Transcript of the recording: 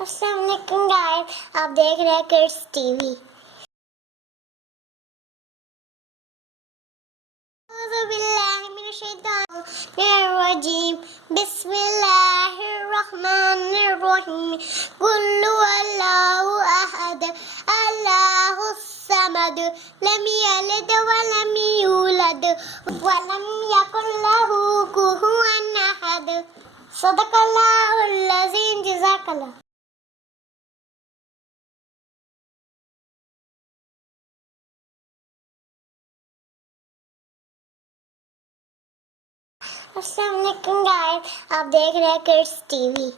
अस्सलाम वालेकुम गाइस, आप देख रहे हैं किड्स टीवी। बिस्मिल्लाहिर्रहमानिर्रहीम। कुल्लु अल्लाहु अहद अल्लाहुस समद लम यलिद व लम यूलद व लम यकुल लहू कुफुवन अहद। सदकल्लाहुल अज़ीम। जज़ाकल्लाह। अस्सलाम वालेकुम गाइस, आप देख रहे हैं किड्स टीवी।